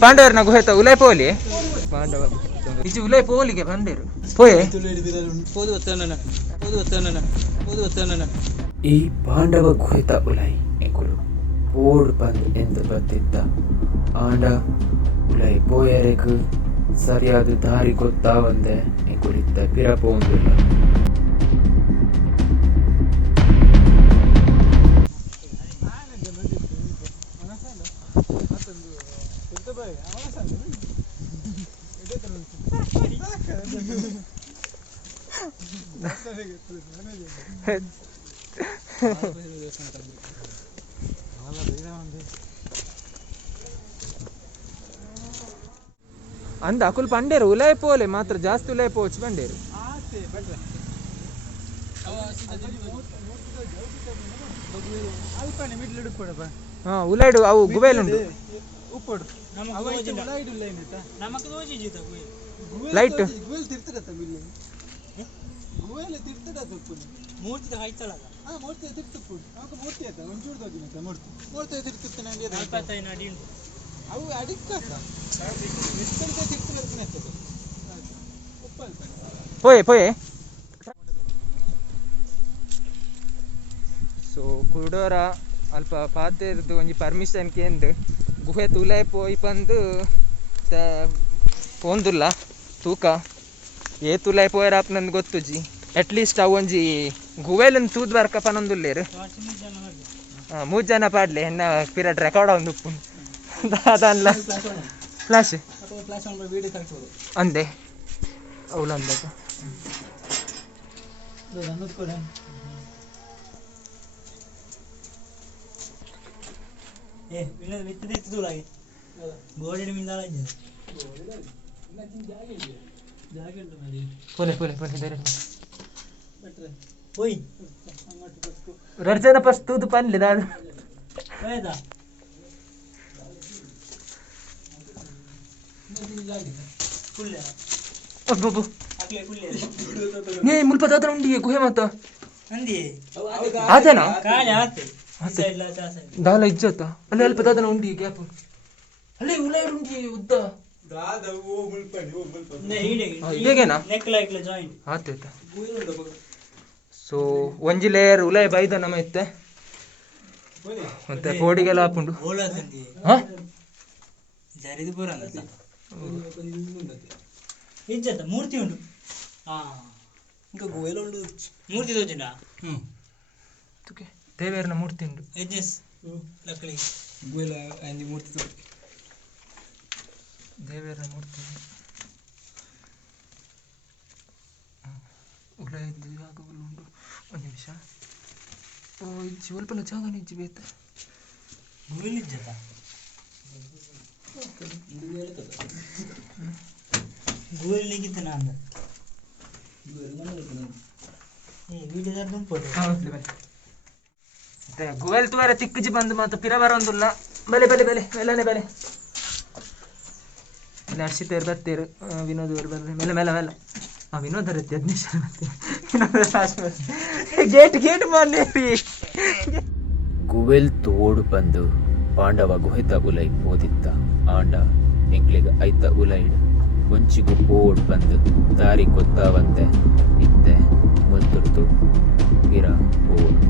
ಪಾಂಡವರನ ಗುಹೆತ ಉಲೈ ಪೋಲಿ ಪಾಂಡವ ಇಜಿ ಉಲೈ ಪೋಲಿಗೆ ಬಂದಿರು ಪೋಯೆ ಈ ಪಾಂಡವ ಗುಹೆತ ಉಲೈ ಎಂಕುಲು ಪೋಡ್ ಬಂದ್ ಎಂದು ಬತ್ತಿದ್ದ ಆಂಡ ಉಲೈ ಪೋಯರೆಗ್ ಸರಿಯಾದ ದಾರಿ ಗೊತ್ತಾವಂದೆ ಎಂಕುಲಿದ್ದ ಪಿರಪೋಂದುಲ್ಲ ಅಂದ ಅಕುಲ್ ಪಂಡೇರು ಉಲೈ ಪೋಲೆ ಮಾತ್ರ ಜಾಸ್ತಿ ಉಲೈ ಪೋಚ್ ಪಂಡೇರು ಹಾ ಉಲೈಡು ಅವು ಗುಬೇಲುಂಡು ಲೈಟ್ ಪೋಯೆ ಪೋಯೆ ಸೊ ಕುರುಡೋರ ಅಲ್ಪ ಪಾತೆರ್ದು ಒಂಜಿ ಪರ್ಮಿಷನ್ ಕೇಂದ್ ಗುಹೆ ತುಲೈ ಪೋಯಿ ಪಂದು ಪೋಂದುಲ್ಲ ತೂಕ ಏ ತುಲೈ ಪೋಯರಾಪ್ ನಂದು ಗೊತ್ತುಜಿ ಅಟ್ಲೀಸ್ಟ್ ಅವು ಒಂಜಿ ಗುವೆಲನ್ ತೂದ್ ಬರ್ಕ ಪನೊಂದುಲ್ಲೇರು 3 ಜನ ಪಾಡ್ಲೆ ಹೆಣ್ಣ ಪಿರಡ್ ರೆಕಾರ್ಡ್ ಒಂದು ಉಪ್ಪು ಅದಲ್ಲ ಫ್ಲಾಶ್ ಅಂದೆ ಅವಳು ಅಂದ ರರ್ಜನ ಪಸ್ ತೂದು ಪನ್ಲಿ ದಾದ ನೇ ಮುಲ್ಪ ದಾದ ಉಂಡಿ ಗುಹೆ ಮತ್ತ ಆತೇನಾ ದಾಲ ಇಜ್ಜತ್ತ ಅಲ್ಲಿ ಅಲ್ಪ ದಾದನ ಉಂಡಿ ಗ್ಯಾಪ್ ಅಲ್ಲೇ ಉಲಾಯ್ ಉಂಡಿ ಉದ್ದ ಹೇಗೇನಾ ಆತೈತ ಸೊ ಒಂಜಿ ಲೇಯರ್ ಉಲಾಯ್ ಬೈದ ನಮ್ಮ ಇತ್ತೆ ಮತ್ತೆ ಕೋಡಿಗೆಲ್ಲ ಹಾಕೊಂಡು ಮೂರ್ತಿ ಉಂಟು ಮೂರ್ತಿ ತೋಚಿನ ದೇವೇರನ ಮೂರ್ತಿ ಉಂಟು ಮೂರ್ತಿ ದೇವೇರನ ಮೂರ್ತಿ ಉಲಾಯ್ ಉಂಟು ಒಂದು ನಿಮಿಷ ಇಜ್ಜಿ ಒಲ್ಪನ ಜಾಗ ಇಜ್ಜಿ ಬೇತ ಗುವೆಲ್ ತುವರೆ ತಿಕ್ಕಜಿ ಬಂದು ಮಾತ್ರ ಪಿರ ಬರೋಂದುಲ್ಲ ಬಲೆ ಬಲೆ ಬಲೆ ಮೆಲ್ಲನೆ ಬಲೆ ನಡ್ಸಿತೇರು ಬತ್ತೇರು ವಿನೋದ್ ಅವರು ಬರ್ರೆ ಮೆಲ್ಲ ಮೆಲ್ಲ ಮೆಲ್ಲ ವಿನೋದ್ ರತ್ತಿ 15 ಗೇಟ್ ಗೇಟ್ ಮಾರ್ನೇರಿ ಗುವೆಲ್ ತೋಡು ಬಂದು ಪಾಂಡವ ಗುಹೆತ ಉಲೈ ಓದಿತ್ತ ಆಂಡ ಎಂಕ್ಲಿಗ ಐತ ಉಲೈಡ್ ಒಂಚಿಗು ಬೋಡ್ ಬಂದು ದಾರಿ ಗೊತ್ತಾವಂತೆ ಇತ್ತೆ ಮುಲ್ತುರ್ತು ಗಿರ ಬೋಡ್